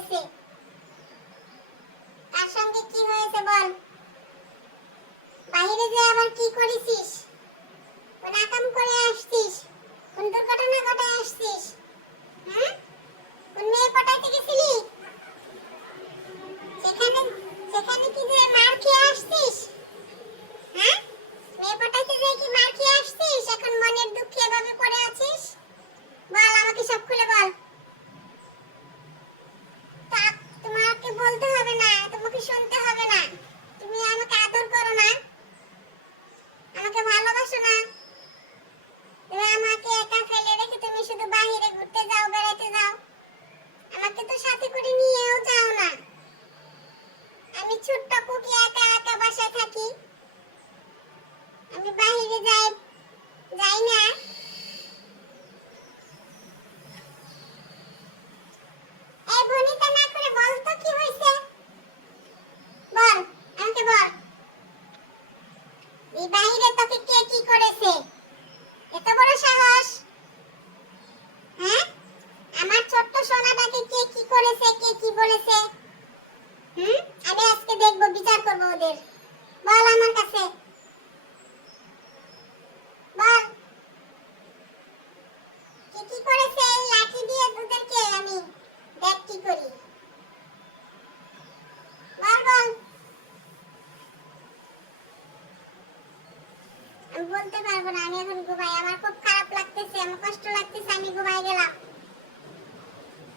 হয়েছে? তার সঙ্গে কি হয়েছে বল? বাইরে যে আবার কি করেছিস? কোন আকাম করে আসছিস? কোন দুর্ঘটনা ঘটায় আসছিস? হ্যাঁ, কোন মেয়ে পটাইতে গেছিলি? সেখানে সেখানে কি যে মার খেয়ে আসছিস? হ্যাঁ, মেয়ে পটাইতে যে কি মার খেয়ে আসছিস? এখন মনের দুঃখে এভাবে পড়ে আছিস? বল, আমাকে সব খুলে বল। তা তোমাকে বলতে হবে না, তোমাকে শুনতে হবে না। তুমি আমাকে আদর করো না, আমাকে ভালোবাসো না। তুমি আমাকে একা ফেলে রেখে তুমি শুধু বাইরে ঘুরতে যাও, বেড়াতে যাও। আমাকে তো সাথে করে নিয়েও যাও না। আমি ছোট্ট কুকি একা একা বাসায় থাকি। আমি বাইরে যাই যাই না। এই বনিতা না করে বল তো কি হয়েছে? বল, আমাকে বল। এই বাইরে তোকে কে কি করেছে? এত বড় সাহস! হ্যাঁ, আমার ছোট্ট সোনাটাকে কে কি করেছে, কে কি বলেছে? হুম, আমি আজকে দেখবো, বিচার করবো ওদের। বল আমার কাছে, বল কে কি করেছে। এই লাঠি দিয়ে ওদেরকে আমি দেখ কি করি। বল বল। আমি বলতে পারবো না, আমি এখন ঘুমাই। আমার খুব খারাপ লাগতেছে, আমার কষ্ট লাগতেছে, আমি ঘুমাই গেলাম।